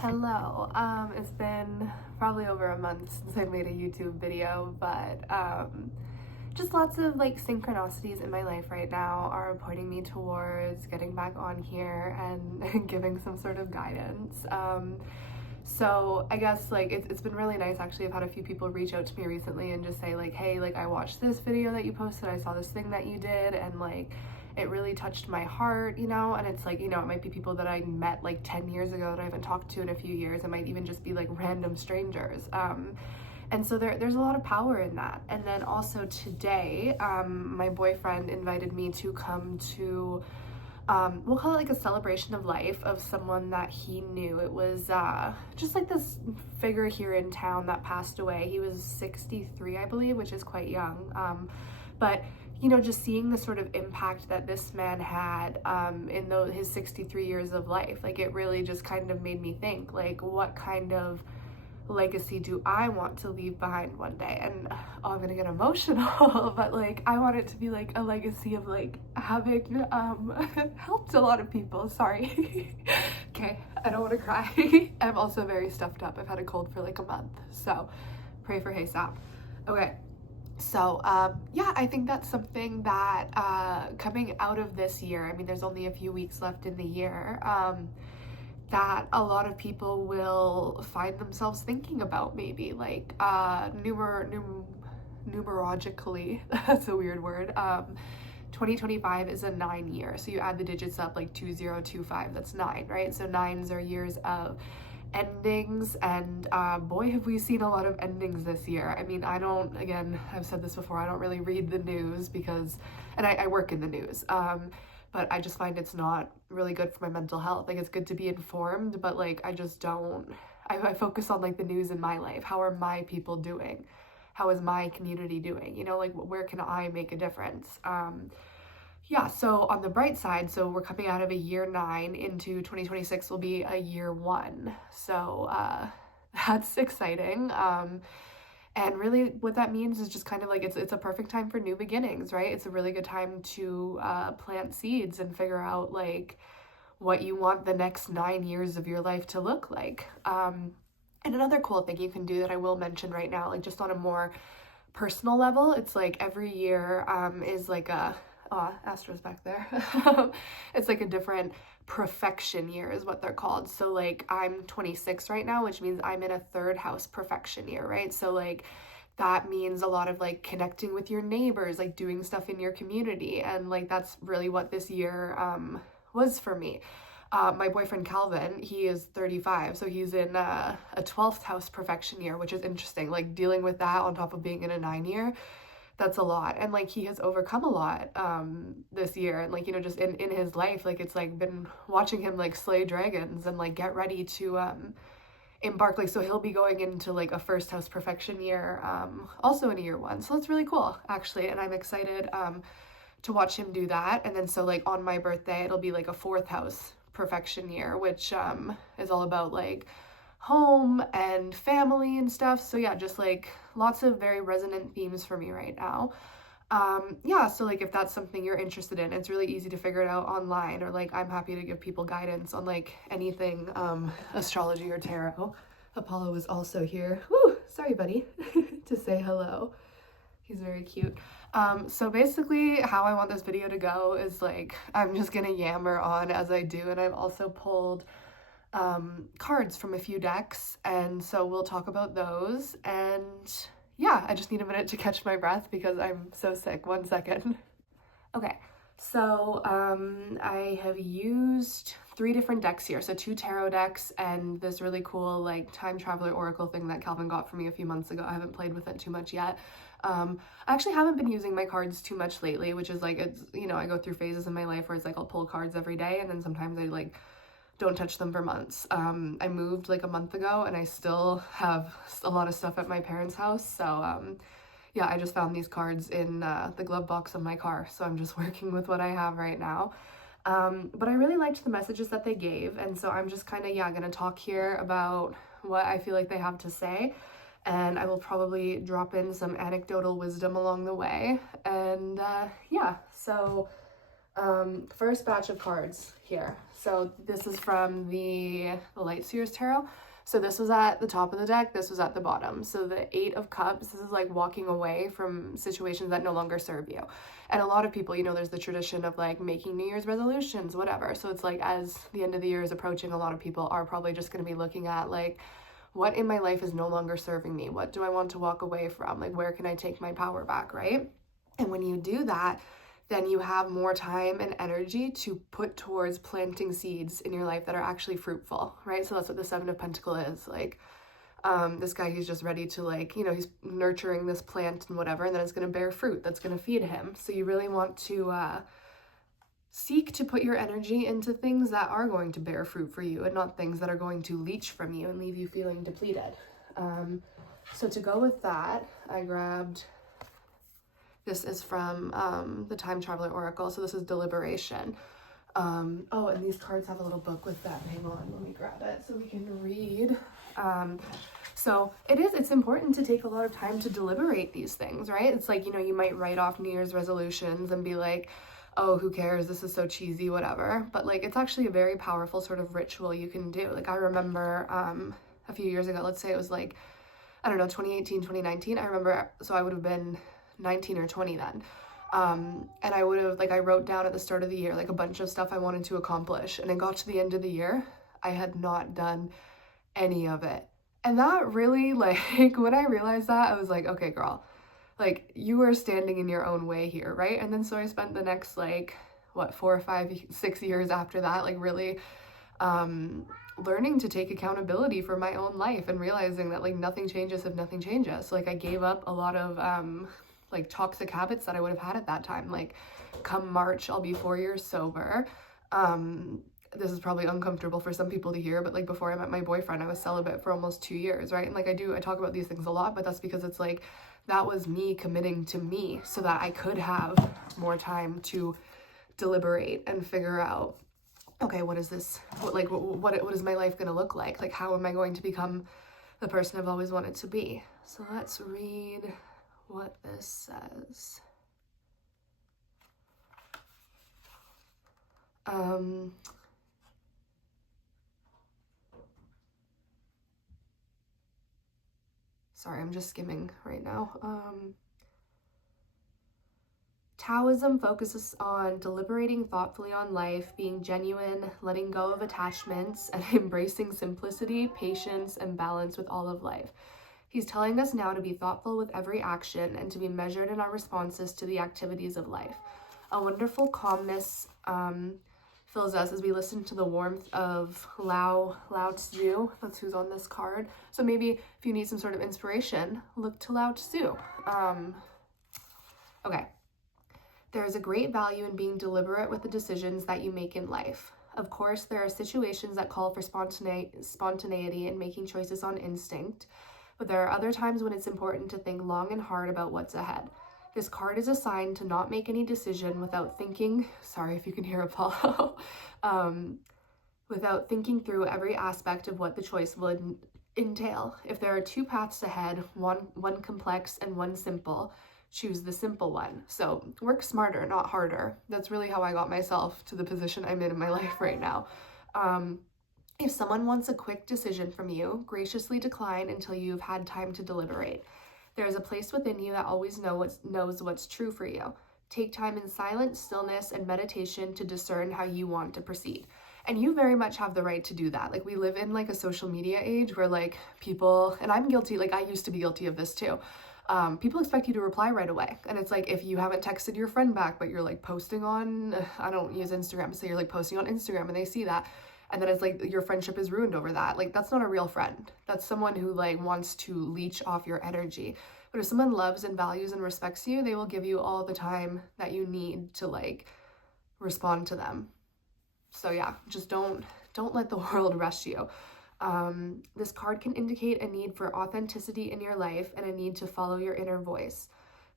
Hello. It's been probably over a month since I made a YouTube video, but just lots of like synchronicities in my life right now are pointing me towards getting back on here and giving some sort of guidance. So I guess like it's been really nice actually. I've had a few people reach out to me recently and just say like, hey, like I watched this video that you posted, I saw this thing that you did, and like it really touched my heart, and it's like, it might be people that I met like 10 years ago that I haven't talked to in a few years. It might even just be like random strangers. And so there's a lot of power in that. And then also today, my boyfriend invited me to come to, we'll call it like a celebration of life of someone that he knew. It was just like this figure here in town that passed away. He was 63, I believe, which is quite young. But just seeing the sort of impact that this man had in his 63 years of life, like it really just kind of made me think, like, what kind of legacy do I want to leave behind one day? And oh, I'm gonna get emotional, but like I want it to be like a legacy of like having helped a lot of people. Sorry. Okay, I don't want to cry. I'm also very stuffed up. I've had a cold for like a month, so pray for Haysap. Okay. So yeah, I think that's something that coming out of this year, I mean, there's only a few weeks left in the year, that a lot of people will find themselves thinking about maybe like numerologically, that's a weird word. 2025 is a 9 year, so you add the digits up, like 2025, that's 9, right? So 9s are years of endings, and boy have we seen a lot of endings this year. I mean, again, I've said this before, I don't really read the news because, and I work in the news, but I just find it's not really good for my mental health. Like, it's good to be informed, but like I just don't, I focus on like the news in my life. How are my people doing? How is my community doing? Like where can I make a difference? Yeah, so on the bright side, so we're coming out of a year 9 into 2026 will be a year 1. So that's exciting. And really what that means is just kind of like it's a perfect time for new beginnings, right? It's a really good time to plant seeds and figure out like what you want the next 9 years of your life to look like. And another cool thing you can do that I will mention right now, like just on a more personal level, it's like every year is like a Astro's back there. It's like a different perfection year is what they're called. So like I'm 26 right now, which means I'm in a 3rd house perfection year, right? So like that means a lot of like connecting with your neighbors, like doing stuff in your community, and like that's really what this year was for me. My boyfriend Calvin, he is 35, so he's in a 12th house perfection year, which is interesting. Like dealing with that on top of being in a 9 year, that's a lot. And like he has overcome a lot this year, and like just in his life, like it's like been watching him like slay dragons and like get ready to embark, like, so he'll be going into like a 1st house perfection year also in a year 1, so that's really cool actually, and I'm excited to watch him do that. And then so like on my birthday it'll be like a 4th house perfection year, which is all about like home and family and stuff. So yeah, just like lots of very resonant themes for me right now. Yeah, so like if that's something you're interested in, it's really easy to figure it out online, or like I'm happy to give people guidance on like anything astrology or tarot. Apollo is also here. Woo, sorry buddy, to say hello. He's very cute. So basically how I want this video to go is like I'm just gonna yammer on as I do, and I've also pulled cards from a few decks, and so we'll talk about those. And yeah, I just need a minute to catch my breath because I'm so sick. 1 second. Okay, so I have used 3 different decks here, so 2 tarot decks and this really cool like time traveler oracle thing that Calvin got for me a few months ago. I haven't played with it too much yet. I actually haven't been using my cards too much lately, which is like, it's, I go through phases in my life where it's like I'll pull cards every day, and then sometimes I like don't touch them for months. I moved like a month ago and I still have a lot of stuff at my parents' house, so yeah, I just found these cards in the glove box of my car, so I'm just working with what I have right now. But I really liked the messages that they gave, and so I'm just kind of, yeah, gonna talk here about what I feel like they have to say, and I will probably drop in some anecdotal wisdom along the way. And yeah, so First batch of cards here. So this is from the Light Seers Tarot. So this was at the top of the deck, this was at the bottom. So the 8 of Cups, this is like walking away from situations that no longer serve you. And a lot of people, you know, there's the tradition of like making New Year's resolutions, whatever. So it's like as the end of the year is approaching, a lot of people are probably just going to be looking at like, what in my life is no longer serving me? What do I want to walk away from? Like, where can I take my power back, right? And when you do that, then you have more time and energy to put towards planting seeds in your life that are actually fruitful, right? So that's what the 7 of Pentacles is. Like, this guy, he's just ready to like, you know, he's nurturing this plant and whatever, and then it's going to bear fruit that's going to feed him. So you really want to seek to put your energy into things that are going to bear fruit for you and not things that are going to leech from you and leave you feeling depleted. So to go with that, I grabbed... This is from the Time Traveler Oracle. So this is Deliberation. Oh, and these cards have a little book with that. Hang on, let me grab it so we can read. So it's important to take a lot of time to deliberate these things, right? It's like, you know, you might write off New Year's resolutions and be like, oh, who cares? This is so cheesy, whatever. But like, it's actually a very powerful sort of ritual you can do. Like I remember a few years ago, let's say it was like, I don't know, 2018, 2019. I remember, so I would have been 19 or 20 then. And I would have, like, I wrote down at the start of the year, like a bunch of stuff I wanted to accomplish. And it got to the end of the year, I had not done any of it. And that really, like, when I realized that, I was like, okay, girl, like, you are standing in your own way here, right? And then so I spent the next, like, 4, 5, 6 years after that, like, really learning to take accountability for my own life and realizing that, like, nothing changes if nothing changes. So, like, I gave up a lot of like toxic habits that I would have had at that time. Like come March, I'll be 4 years sober. This is probably uncomfortable for some people to hear, but like before I met my boyfriend, I was celibate for almost 2 years, right? And like I talk about these things a lot, but that's because it's like, that was me committing to me so that I could have more time to deliberate and figure out, okay, what is this? What is my life going to look like? Like, how am I going to become the person I've always wanted to be? So let's read what this says. Sorry, I'm just skimming right now. Taoism focuses on deliberating thoughtfully on life, being genuine, letting go of attachments, and embracing simplicity, patience, and balance with all of life. He's telling us now to be thoughtful with every action and to be measured in our responses to the activities of life. A wonderful calmness fills us as we listen to the warmth of Lao Tzu. That's who's on this card. So maybe if you need some sort of inspiration, look to Lao Tzu. Okay. There is a great value in being deliberate with the decisions that you make in life. Of course, there are situations that call for spontaneity and making choices on instinct, but there are other times when it's important to think long and hard about what's ahead. This card is a sign to not make any decision without thinking, sorry if you can hear Apollo, without thinking through every aspect of what the choice will entail. If there are 2 paths ahead, one complex and one simple, choose the simple one. So work smarter, not harder. That's really how I got myself to the position I'm in my life right now. If someone wants a quick decision from you, graciously decline until you've had time to deliberate. There is a place within you that always knows what's true for you. Take time in silence, stillness, and meditation to discern how you want to proceed. And you very much have the right to do that. Like, we live in like a social media age where like people, and I'm guilty, like I used to be guilty of this too. People expect you to reply right away. And it's like, if you haven't texted your friend back, but you're like posting on, I don't use Instagram, so you're like posting on Instagram and they see that. And then it's like your friendship is ruined over that. Like, that's not a real friend. That's someone who like wants to leech off your energy. But if someone loves and values and respects you, they will give you all the time that you need to like respond to them. So yeah, just don't let the world rush you. This card can indicate a need for authenticity in your life and a need to follow your inner voice.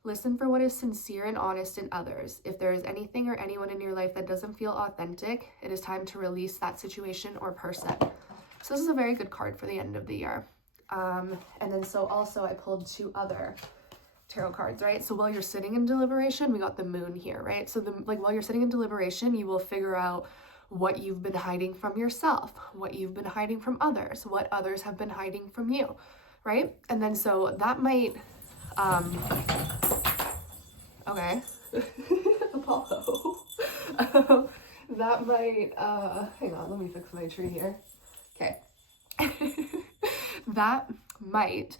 Listen for what is sincere and honest in others. If there is anything or anyone in your life that doesn't feel authentic, it is time to release that situation or person. So this is a very good card for the end of the year. And then so also I pulled 2 other tarot cards, right? So while you're sitting in deliberation, we got the moon here, right? So while you're sitting in deliberation, you will figure out what you've been hiding from yourself, what you've been hiding from others, what others have been hiding from you, right? And then so that might, okay, Apollo, that might, hang on, let me fix my tree here. Okay. That might,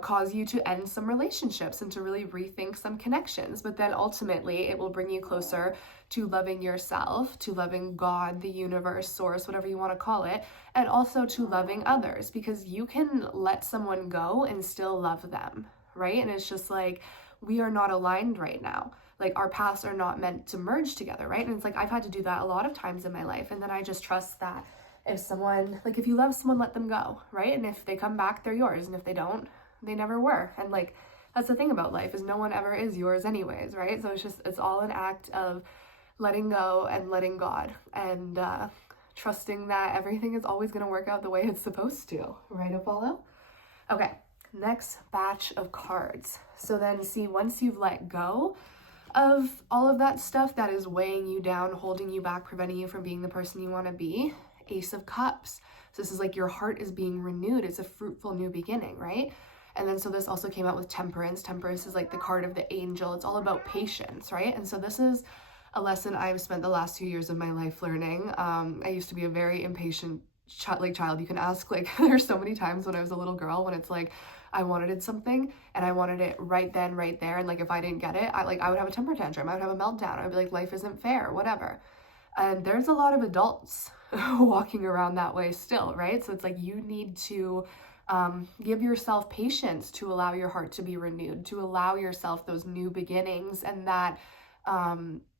cause you to end some relationships and to really rethink some connections. But then ultimately, it will bring you closer to loving yourself, to loving God, the universe, source, whatever you want to call it, and also to loving others, because you can let someone go and still love them, right? And it's just like, we are not aligned right now. Like, our paths are not meant to merge together, right? And it's like, I've had to do that a lot of times in my life. And then I just trust that if you love someone, let them go, right? And if they come back, they're yours. And if they don't, they never were. And like, that's the thing about life, is no one ever is yours anyways, right? So it's all an act of letting go and letting God, and trusting that everything is always going to work out the way it's supposed to, right, Apollo? Okay, next batch of cards. So then see, once you've let go of all of that stuff that is weighing you down, holding you back, preventing you from being the person you want to be, Ace of Cups. So this is like your heart is being renewed. It's a fruitful new beginning, right? And then so this also came out with Temperance. Temperance is like the card of the angel. It's all about patience, right? And so this is a lesson I've spent the last 2 years of my life learning. I used to be a very impatient child. You can ask, like, there's so many times when I was a little girl when it's like I wanted something and I wanted it right then, right there. And like, if I didn't get it, I would have a temper tantrum. I would have a meltdown. I'd be like, life isn't fair, whatever. And there's a lot of adults walking around that way still, right? So it's like, you need to give yourself patience to allow your heart to be renewed, to allow yourself those new beginnings and that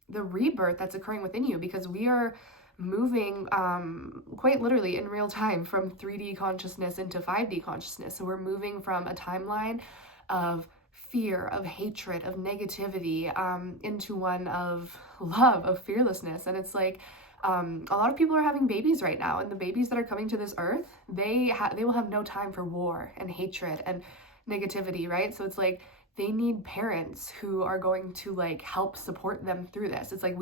the rebirth that's occurring within you, because we are moving quite literally in real time from 3D consciousness into 5D consciousness. So we're moving from a timeline of fear, of hatred, of negativity, into one of love, of fearlessness. And it's like, a lot of people are having babies right now, and the babies that are coming to this earth, they will have no time for war and hatred and negativity, right? So it's like, they need parents who are going to like help support them through this. It's like,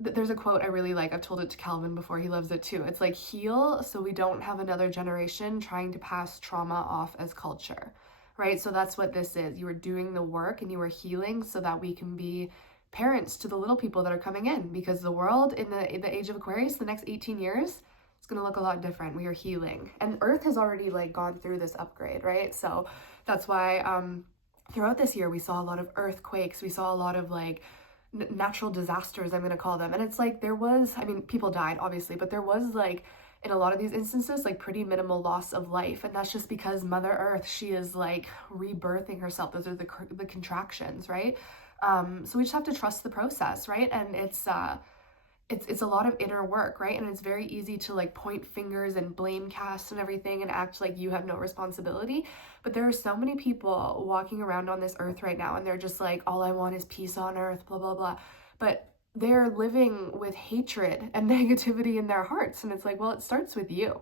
there's a quote I really like. I've told it to Calvin before. He loves it too. It's like, heal so we don't have another generation trying to pass trauma off as culture, right? So that's what this is. You are doing the work and you are healing so that we can be parents to the little people that are coming in, because the world in the age of Aquarius, the next 18 years, it's going to look a lot different. We are healing, and Earth has already like gone through this upgrade, right? So that's why throughout this year we saw a lot of earthquakes. We saw a lot of like natural disasters, I'm going to call them. And it's like, people died obviously, but there was like, in a lot of these instances, like pretty minimal loss of life. And that's just because Mother Earth, she is like rebirthing herself. Those are the contractions, right? So we just have to trust the process, right? And it's a lot of inner work, right? And it's very easy to like point fingers and blame cast and everything and act like you have no responsibility. But there are so many people walking around on this earth right now, and they're just like, all I want is peace on earth, blah, blah, blah. But they're living with hatred and negativity in their hearts. And it's like, well, it starts with you,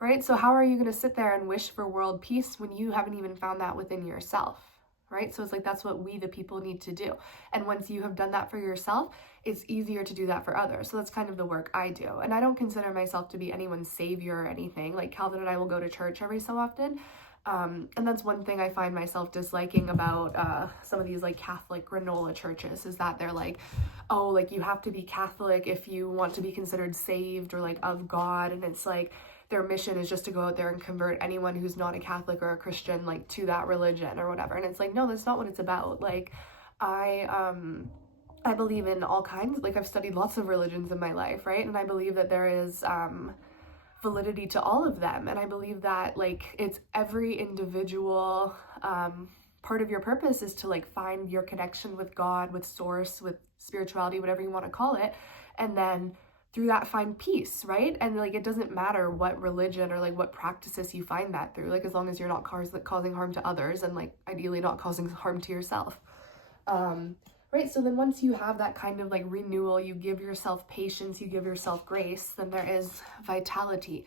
right? So how are you going to sit there and wish for world peace when you haven't even found that within yourself? Right? So it's like, that's what we, the people, need to do. And once you have done that for yourself, it's easier to do that for others. So that's kind of the work I do. And I don't consider myself to be anyone's savior or anything. Like, Calvin and I will go to church every so often. And that's one thing I find myself disliking about some of these like Catholic granola churches, is that they're like, oh, like you have to be Catholic if you want to be considered saved or like of God. And it's like, their mission is just to go out there and convert anyone who's not a Catholic or a Christian like to that religion or whatever. And it's like, no, that's not what it's about. Like, I believe in all kinds. Like, I've studied lots of religions in my life, right? And I believe that there is validity to all of them. And I believe that like it's every individual part of your purpose is to like find your connection with God, with source, with spirituality, whatever you want to call it, and then through that find peace, right? And like, it doesn't matter what religion or like what practices you find that through, like as long as you're not causing harm to others, and like ideally not causing harm to yourself. Right? So then once you have that kind of like renewal, you give yourself patience, you give yourself grace, then there is vitality.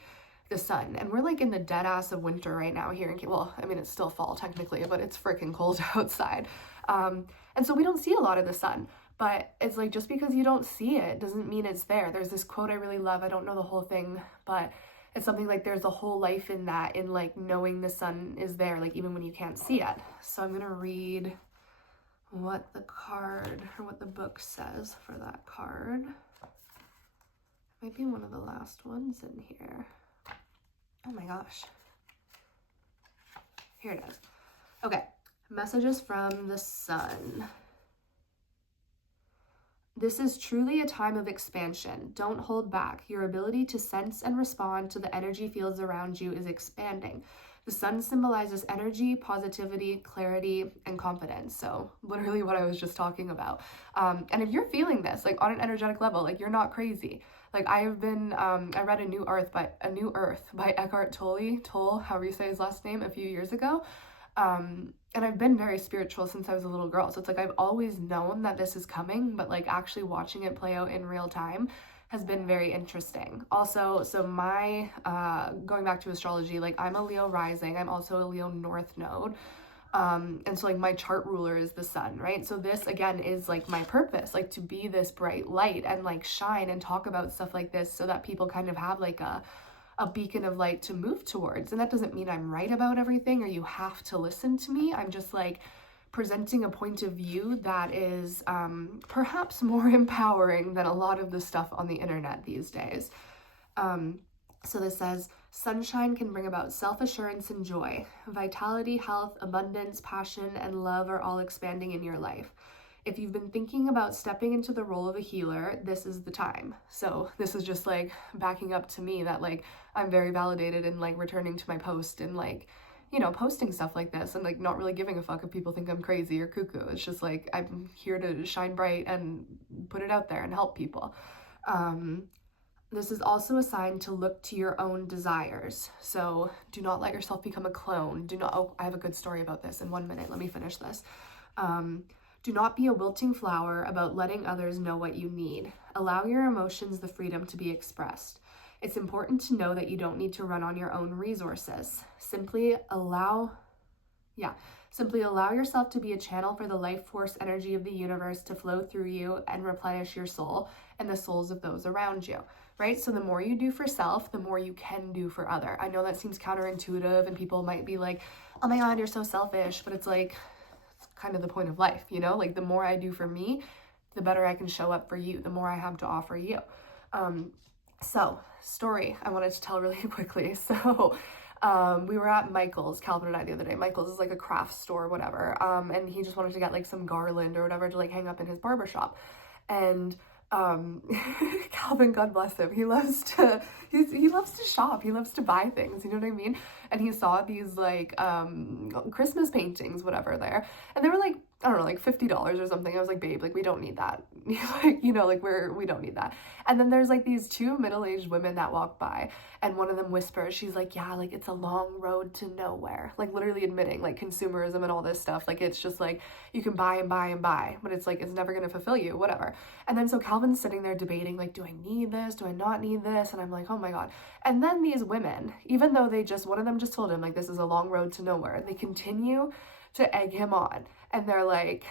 the sun. And we're like in the dead ass of winter right now here in, well, I mean, it's still fall technically, but it's freaking cold outside. And so we don't see a lot of the sun. But it's like, just because you don't see it doesn't mean it's there. There's this quote I really love. I don't know the whole thing, but it's something like, there's a whole life in that, in like knowing the sun is there, like even when you can't see it. So I'm gonna read what the card, or what the book says for that card. Might be one of the last ones in here. Oh my gosh. Here it is. Okay, messages from the sun. This is truly a time of expansion. Don't hold back. Your ability to sense and respond to the energy fields around you is expanding. The sun symbolizes energy, positivity, clarity, and confidence. So literally what I was just talking about. And if you're feeling this, like on an energetic level, like you're not crazy. Like I have been, I read A New Earth by Eckhart Tolle, however you say his last name, a few years ago. And I've been very spiritual since I was a little girl. So it's like, I've always known that this is coming, but like actually watching it play out in real time has been very interesting. Also, so my, going back to astrology, like I'm a Leo rising. I'm also a Leo North node. And so like my chart ruler is the sun, right? So this again is like my purpose, like to be this bright light and like shine and talk about stuff like this so that people kind of have like a beacon of light to move towards. And that doesn't mean I'm right about everything or you have to listen to me. I'm just like presenting a point of view that is perhaps more empowering than a lot of the stuff on the internet these days. So this says, sunshine can bring about self-assurance and joy. Vitality, health, abundance, passion, and love are all expanding in your life. If you've been thinking about stepping into the role of a healer, this is the time. So this is just like backing up to me that like I'm very validated in like returning to my post and like, you know, posting stuff like this and like not really giving a fuck if people think I'm crazy or cuckoo. It's just like, I'm here to shine bright and put it out there and help people. This is also a sign to look to your own desires. So do not let yourself become a clone. Oh, I have a good story about this in 1 minute. Let me finish this. Do not be a wilting flower about letting others know what you need. Allow your emotions the freedom to be expressed. It's important to know that you don't need to run on your own resources. Simply allow yourself to be a channel for the life force energy of the universe to flow through you and replenish your soul and the souls of those around you, right? So the more you do for self, the more you can do for other. I know that seems counterintuitive and people might be like, oh my God, you're so selfish, but it's like, kind of the point of life, you know, like the more I do for me, the better I can show up for you, the more I have to offer you. So story I wanted to tell really quickly. So we were at Michael's, Calvin and I, the other day. Michael's is like a craft store, whatever. And he just wanted to get like some garland or whatever to like hang up in his barbershop. And Calvin, God bless him, he loves to shop, he loves to buy things, you know what I mean? And he saw these like Christmas paintings, whatever, there, and they were like, I don't know, like $50 or something. I was like, babe, like we don't need that. Like, you know, like we don't need that. And then there's like these two middle-aged women that walk by, and one of them whispers, she's like, yeah, like it's a long road to nowhere, like literally admitting like consumerism and all this stuff. Like it's just like you can buy and buy and buy, but it's like it's never gonna fulfill you, whatever. And then so Calvin's sitting there debating, like, do I need this? Do I not need this? And I'm like, oh my God. And then these women, even though one of them just told him like this is a long road to nowhere, they continue to egg him on. And they're like,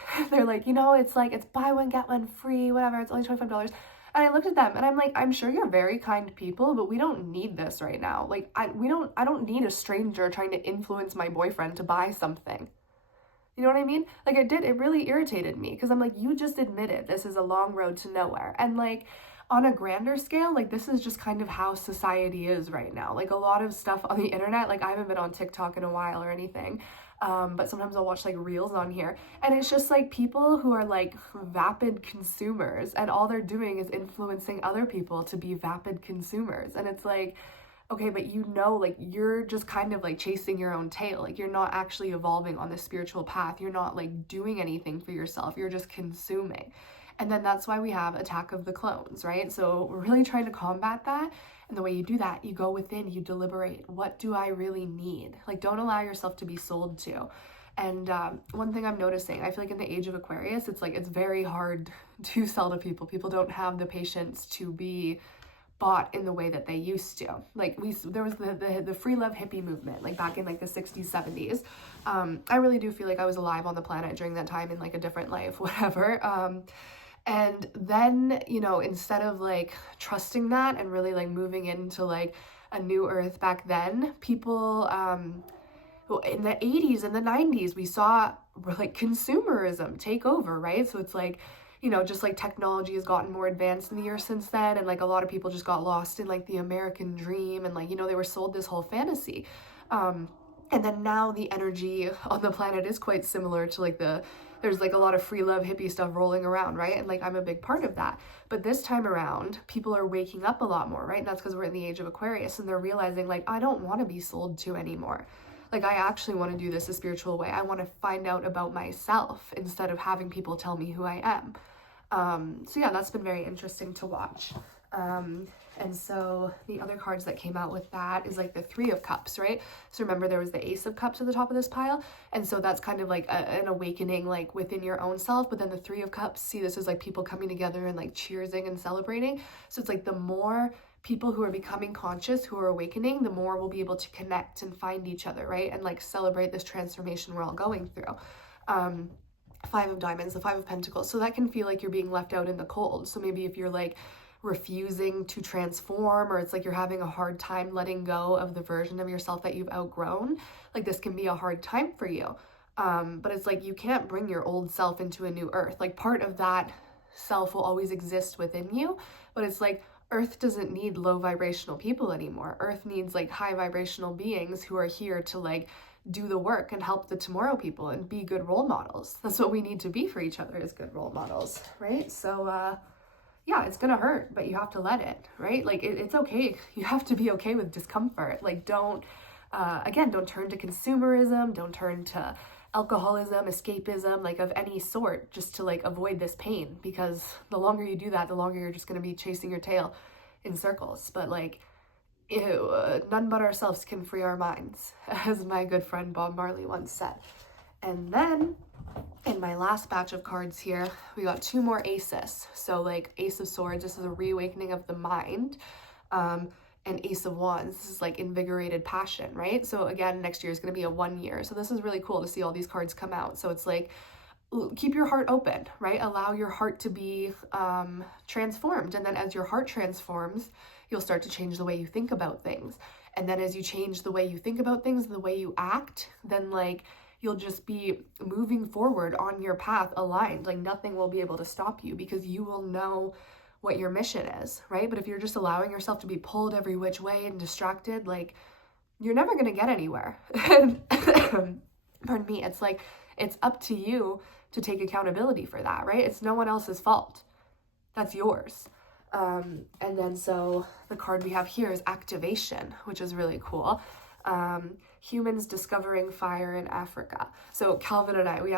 you know, it's like, it's buy one, get one free, whatever. It's only $25. And I looked at them and I'm like, I'm sure you're very kind people, but we don't need this right now. Like, I don't need a stranger trying to influence my boyfriend to buy something. You know what I mean? Like it really irritated me because I'm like, you just admitted this is a long road to nowhere. And like, on a grander scale, like this is just kind of how society is right now. Like a lot of stuff on the internet, like I haven't been on TikTok in a while or anything. But sometimes I'll watch like reels on here and it's just like people who are like vapid consumers and all they're doing is influencing other people to be vapid consumers. And it's like, okay, but you know, like you're just kind of like chasing your own tail. Like you're not actually evolving on the spiritual path. You're not like doing anything for yourself. You're just consuming. And then that's why we have Attack of the Clones, right? So we're really trying to combat that. And the way you do that, you go within, you deliberate, what do I really need? Like, don't allow yourself to be sold to. And one thing I'm noticing, I feel like in the age of Aquarius, it's like, it's very hard to sell to people. People don't have the patience to be bought in the way that they used to. Like there was the free love hippie movement, like back in like the 60s, 70s. I really do feel like I was alive on the planet during that time in like a different life, whatever. And then, you know, instead of like trusting that and really like moving into like a new earth back then, people, in the 80s and the 90s, we saw like consumerism take over, right? So it's like, you know, just like technology has gotten more advanced in the years since then. And like a lot of people just got lost in like the American dream. And like, you know, they were sold this whole fantasy. And then now the energy on the planet is quite similar to like there's like a lot of free love hippie stuff rolling around, right? And like I'm a big part of that. But this time around, people are waking up a lot more, right? And that's because we're in the age of Aquarius and they're realizing like, I don't want to be sold to anymore. Like I actually want to do this a spiritual way. I want to find out about myself instead of having people tell me who I am. So yeah, that's been very interesting to watch. And so the other cards that came out with that is like the Three of Cups, right? So remember there was the Ace of Cups at the top of this pile. And so that's kind of like an awakening like within your own self. But then the Three of Cups, see, this is like people coming together and like cheersing and celebrating. So it's like the more people who are becoming conscious, who are awakening, the more we'll be able to connect and find each other, right? And like celebrate this transformation we're all going through. Five of Diamonds, the Five of Pentacles. So that can feel like you're being left out in the cold. So maybe if you're like refusing to transform, or it's like you're having a hard time letting go of the version of yourself that you've outgrown, like this can be a hard time for you. But it's like you can't bring your old self into a new earth. Like part of that self will always exist within you, but it's like Earth doesn't need low vibrational people anymore. Earth needs like high vibrational beings who are here to like do the work and help the tomorrow people and be good role models. That's what we need to be for each other, as good role models, right? So yeah, it's gonna hurt, but you have to let it, right? Like it's okay. You have to be okay with discomfort. Like don't turn to consumerism, don't turn to alcoholism, escapism, like of any sort, just to like avoid this pain, because the longer you do that, the longer you're just going to be chasing your tail in circles. But like, none but ourselves can free our minds, as my good friend Bob Marley once said. And then in my last batch of cards here, we got two more aces. So like Ace of Swords, this is a reawakening of the mind. And Ace of Wands, this is like invigorated passion, right? So again, next year is going to be a 1 year. So this is really cool to see all these cards come out. So it's like, keep your heart open, right? Allow your heart to be transformed. And then as your heart transforms, you'll start to change the way you think about things. And then as you change the way you think about things, the way you act, then like you'll just be moving forward on your path aligned. Like nothing will be able to stop you because you will know what your mission is, right? But if you're just allowing yourself to be pulled every which way and distracted, like you're never going to get anywhere. Pardon me. It's like, it's up to you to take accountability for that, right? It's no one else's fault. That's yours. And then so the card we have here is Activation, which is really cool. Humans discovering fire in Africa. So Calvin and I, we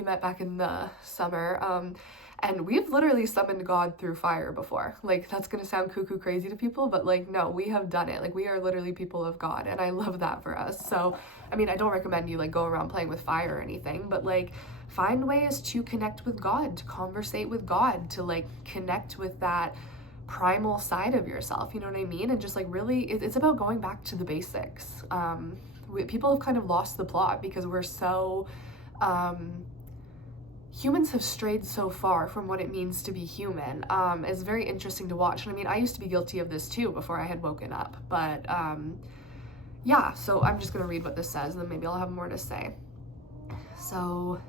met back in the summer. And we've literally summoned God through fire before. Like, that's going to sound cuckoo crazy to people, but like, no, we have done it. Like, we are literally people of God, and I love that for us. So, I mean, I don't recommend you like go around playing with fire or anything, but like find ways to connect with God, to conversate with God, to like connect with that primal side of yourself, you know what I mean? And just like really, it's about going back to the basics. People have kind of lost the plot because we're so, humans have strayed so far from what it means to be human. It's very interesting to watch. And I mean, I used to be guilty of this too before I had woken up, but yeah, so I'm just gonna read what this says and then maybe I'll have more to say. So,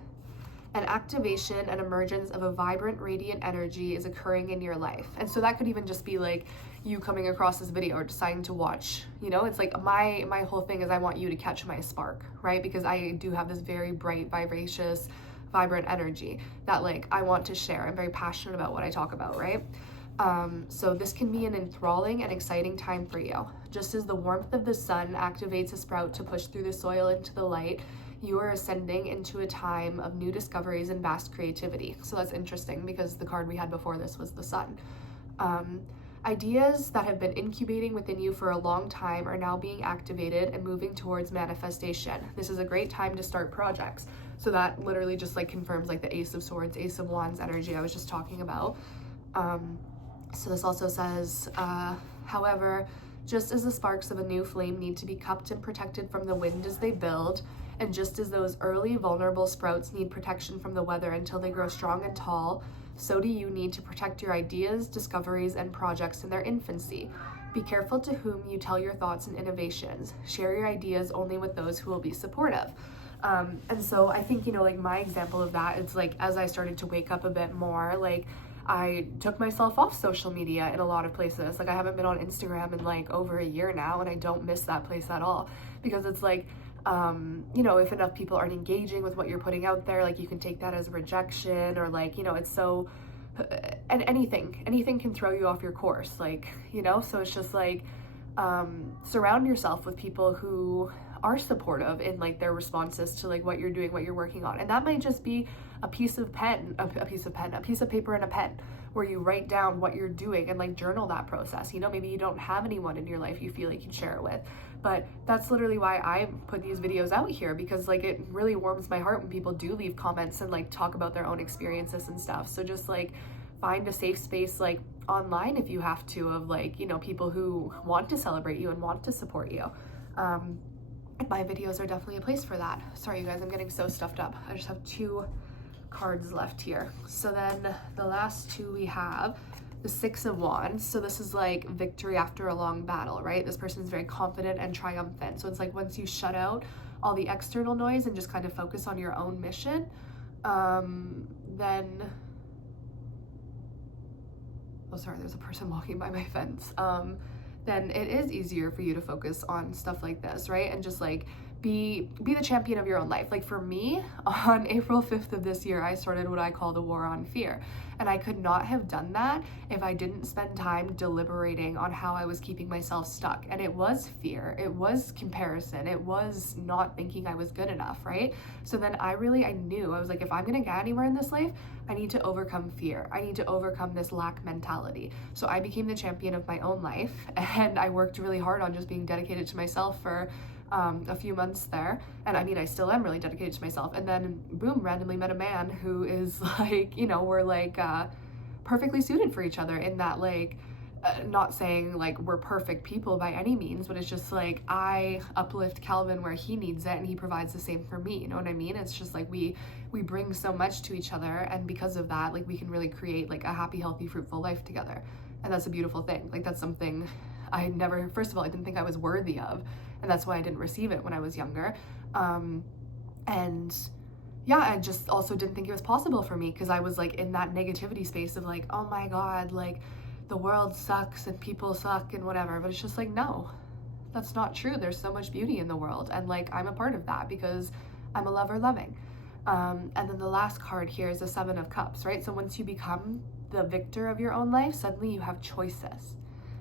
an activation and emergence of a vibrant, radiant energy is occurring in your life. And so that could even just be like you coming across this video or deciding to watch, you know, it's like my whole thing is I want you to catch my spark, right? Because I do have this very bright, vivacious, vibrant energy that like I want to share. I'm very passionate about what I talk about, right? So this can be an enthralling and exciting time for you. Just as the warmth of the sun activates a sprout to push through the soil into the light, you are ascending into a time of new discoveries and vast creativity. So that's interesting because the card we had before this was the sun. Ideas that have been incubating within you for a long time are now being activated and moving towards manifestation. This is a great time to start projects. So that literally just like confirms like the Ace of Swords, Ace of Wands energy I was just talking about. So this also says, however, just as the sparks of a new flame need to be kept and protected from the wind as they build, and just as those early vulnerable sprouts need protection from the weather until they grow strong and tall, so do you need to protect your ideas, discoveries, and projects in their infancy. Be careful to whom you tell your thoughts and innovations. Share your ideas only with those who will be supportive. And so I think, like my example of that, it's like, as I started to wake up a bit more, like I took myself off social media in a lot of places. Like I haven't been on Instagram in like over a year now, and I don't miss that place at all, because it's like, if enough people aren't engaging with what you're putting out there, like you can take that as rejection, or like, it's so, and anything can throw you off your course, like, so it's just like, surround yourself with people who are supportive in like their responses to like what you're doing, what you're working on. And that might just be a piece of paper and a pen, where you write down what you're doing and like journal that process. Maybe you don't have anyone in your life you feel like you share it with, but that's literally why I put these videos out here, because like it really warms my heart when people do leave comments and like talk about their own experiences and stuff. So just like find a safe space, like online if you have to, of like, people who want to celebrate you and want to support you. My videos are definitely a place for that. Sorry, you guys, I'm getting so stuffed up. I just have 2 cards left here. So then the last 2 we have, the 6 of Wands. So this is like victory after a long battle, right? This person is very confident and triumphant. So it's like once you shut out all the external noise and just kind of focus on your own mission, then, oh sorry, there's a person walking by my fence. Then it is easier for you to focus on stuff like this, right? And just like be the champion of your own life. Like for me, on April 5th of this year, I started what I call the war on fear. And I could not have done that if I didn't spend time deliberating on how I was keeping myself stuck. And it was fear, it was comparison, it was not thinking I was good enough, right? So then I knew, I was like, if I'm gonna get anywhere in this life, I need to overcome fear. I need to overcome this lack mentality. So I became the champion of my own life, and I worked really hard on just being dedicated to myself for a few months there. And I mean, I still am really dedicated to myself. And then boom, randomly met a man who is like, we're like perfectly suited for each other in that, like, not saying like we're perfect people by any means, but it's just like I uplift Calvin where he needs it, and he provides the same for me. You know what I mean? It's just like we bring so much to each other, and because of that, like we can really create like a happy, healthy, fruitful life together. And that's a beautiful thing. Like that's something I never, first of all, I didn't think I was worthy of, and that's why I didn't receive it when I was younger. And yeah, I just also didn't think it was possible for me, because I was like in that negativity space of like, oh my God, like the world sucks and people suck and whatever. But it's just like, no, that's not true. There's so much beauty in the world, and like I'm a part of that because I'm a lover loving. And then the last card here is the 7 of Cups, right? So once you become the victor of your own life, suddenly you have choices.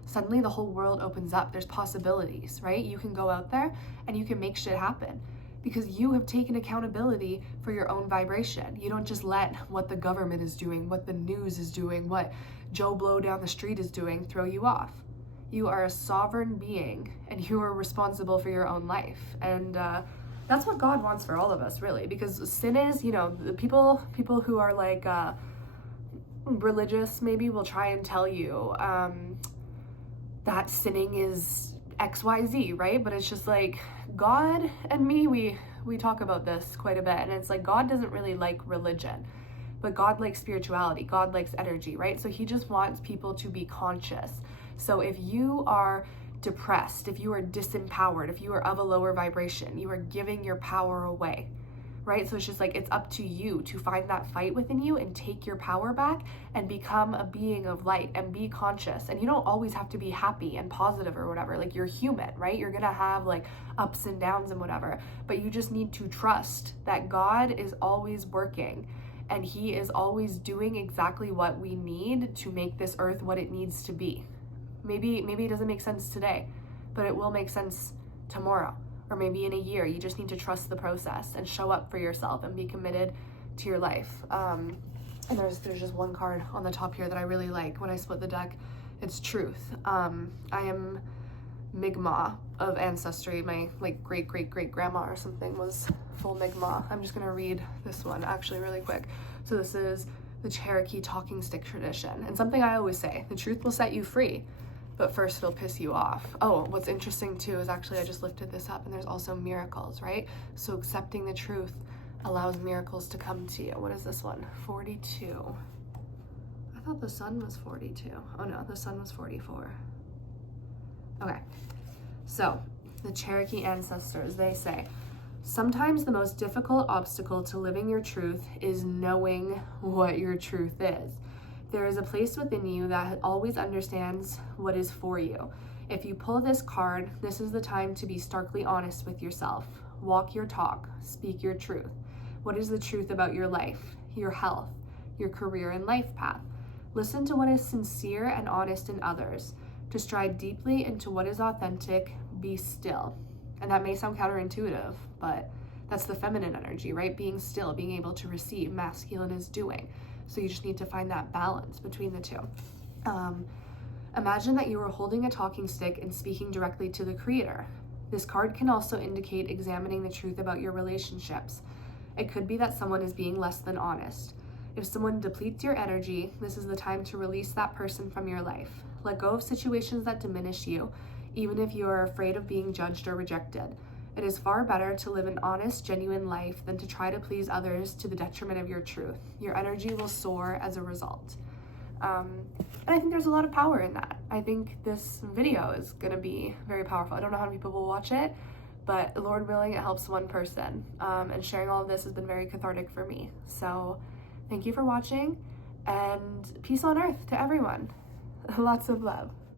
Suddenly the whole world opens up. There's possibilities, right? You can go out there and you can make shit happen, because you have taken accountability for your own vibration. You don't just let what the government is doing, what the news is doing, what Joe Blow down the street is doing throw you off. You are a sovereign being, and you are responsible for your own life. And that's what God wants for all of us, really, because sin is, the people who are like religious maybe will try and tell you that sinning is XYZ, right? But it's just like God and me, we talk about this quite a bit, and it's like God doesn't really like religion, but God likes spirituality, God likes energy, right? So he just wants people to be conscious. So if you are depressed, if you are disempowered, if you are of a lower vibration, you are giving your power away, right? So it's just like, it's up to you to find that fight within you and take your power back and become a being of light and be conscious. And you don't always have to be happy and positive or whatever. Like, you're human, right? You're gonna have like ups and downs and whatever, but you just need to trust that God is always working, and he is always doing exactly what we need to make this earth what it needs to be. Maybe it doesn't make sense today, but it will make sense tomorrow, or maybe in a year. You just need to trust the process and show up for yourself and be committed to your life. And there's just one card on the top here that I really like when I split the deck. It's truth. I am Mi'kmaq of ancestry. My like great grandma or something was full Mi'kmaq. I'm just gonna read this one actually really quick. So this is the Cherokee talking stick tradition. And something I always say, the truth will set you free, but first it'll piss you off. Oh, what's interesting too is actually I just lifted this up, and there's also miracles, right? So accepting the truth allows miracles to come to you. What is this one? 42. I thought the sun was 42. Oh no, the sun was 44. Okay, so the Cherokee ancestors, they say, sometimes the most difficult obstacle to living your truth is knowing what your truth is. There is a place within you that always understands what is for you. If you pull this card, this is the time to be starkly honest with yourself. Walk your talk, speak your truth. What is the truth about your life, your health, your career and life path? Listen to what is sincere and honest in others. To stride deeply into what is authentic, be still. And that may sound counterintuitive, but that's the feminine energy, right? Being still, being able to receive. Masculine is doing. So you just need to find that balance between the two. Imagine that you are holding a talking stick and speaking directly to the Creator. This card can also indicate examining the truth about your relationships. It could be that someone is being less than honest. If someone depletes your energy, this is the time to release that person from your life. Let go of situations that diminish you, even if you are afraid of being judged or rejected. It is far better to live an honest, genuine life than to try to please others to the detriment of your truth. Your energy will soar as a result. And I think there's a lot of power in that. I think this video is going to be very powerful. I don't know how many people will watch it, but Lord willing, it helps one person. And sharing all of this has been very cathartic for me. So thank you for watching, and peace on earth to everyone. Lots of love.